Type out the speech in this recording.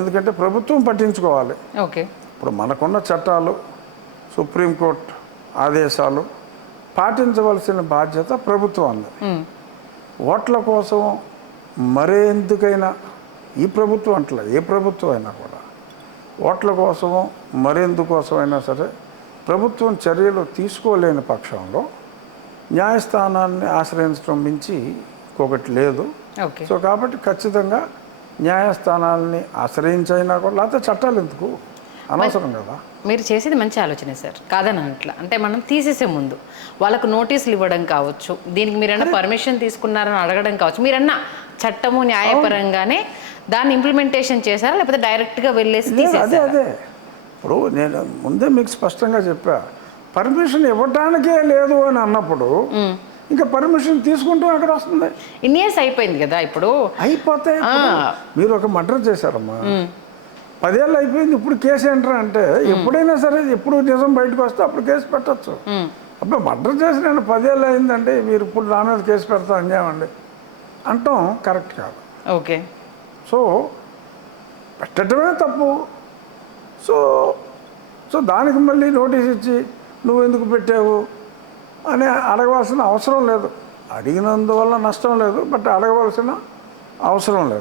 ఎందుకంటే ప్రభుత్వం పట్టించుకోవాలి. ఓకే. ఇప్పుడు మనకున్న చట్టాలు, సుప్రీంకోర్టు ఆదేశాలు పాటించవలసిన బాధ్యత ప్రభుత్వం ఉంది. ఓట్ల కోసం మరెందుకైనా, ఈ ప్రభుత్వం అంటలే, ఏ ప్రభుత్వం అయినా కూడా ఓట్ల కోసమో మరెందుకోసమైనా సరే ప్రభుత్వం చర్యలు తీసుకోలేని పక్షంలో న్యాయస్థానాన్ని ఆశ్రయించడం మించి ఇంకొకటి లేదు. సో కాబట్టి ఖచ్చితంగా న్యాయస్థానాలని ఆశ్రయించైనా కూడా, లేకపోతే చట్టాలు ఎందుకు, అనవసరం కదా. మీరు చేసేది మంచి ఆలోచనే సార్, కాదని అనట్లా. అంటే మనం తీసేసే ముందు వాళ్ళకు నోటీసులు ఇవ్వడం కావచ్చు, దీనికి మీరన్నా పర్మిషన్ తీసుకున్నారని అడగడం కావచ్చు, మీరన్నా చట్టము న్యాయపరంగానే దాన్ని ఇంప్లిమెంటేషన్ చేశారా, లేకపోతే డైరెక్ట్గా వెళ్ళేసి తీసేసారా? అదే ఇప్పుడు నేను ముందే మీకు స్పష్టంగా చెప్పా, పర్మిషన్ ఇవ్వటానికే లేదు అని అన్నప్పుడు ఇంకా పర్మిషన్ తీసుకుంటూ అక్కడ వస్తుంది. ఇన్ని ఇయర్స్ అయిపోయింది కదా, ఇప్పుడు అయిపోతే మీరు ఒక మర్డర్ చేశారమ్మా, 10 ఏళ్ళు అయిపోయింది, ఇప్పుడు కేసు ఏంటరా అంటే, ఎప్పుడైనా సరే ఎప్పుడు నిజం బయటకు వస్తే అప్పుడు కేసు పెట్టచ్చు. అప్పుడు మర్డర్ చేసిన 10 ఏళ్ళు అయిందండి, మీరు ఇప్పుడు నా మీద కేసు పెడతా అన్యామండి అంటాం కరెక్ట్ కాదు. ఓకే. సో పెట్టడమే తప్పు. సో సో దానికి మళ్ళీ నోటీస్ ఇచ్చి నువ్వు ఎందుకు పెట్టావు అని అడగవలసిన అవసరం లేదు. అడిగినందువల్ల నష్టం లేదు, బట్ అడగవలసిన అవసరం లేదు.